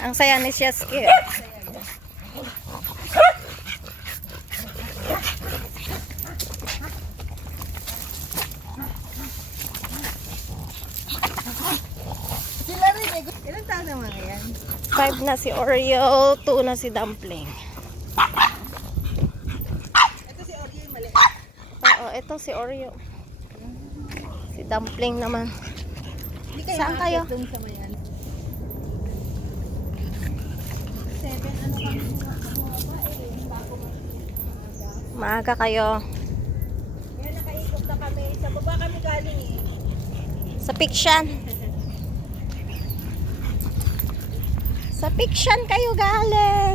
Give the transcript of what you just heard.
Ang saya ni Sheski. Sila rin eh. Ilan taon na mga yan? 5 na si Oreo, 2 na si Dumpling. Ito si Oreo yung maliit. Oo, ito si Oreo. Si Dumpling naman. Hindi kayo Saan kayo? dun sa mayan. 7, ano kami bumaba eh. Bago Maaga kayo. kaya nakaikot na kami. Sa baba kami galing eh. Sa fiction. Sa fiction kayo galing.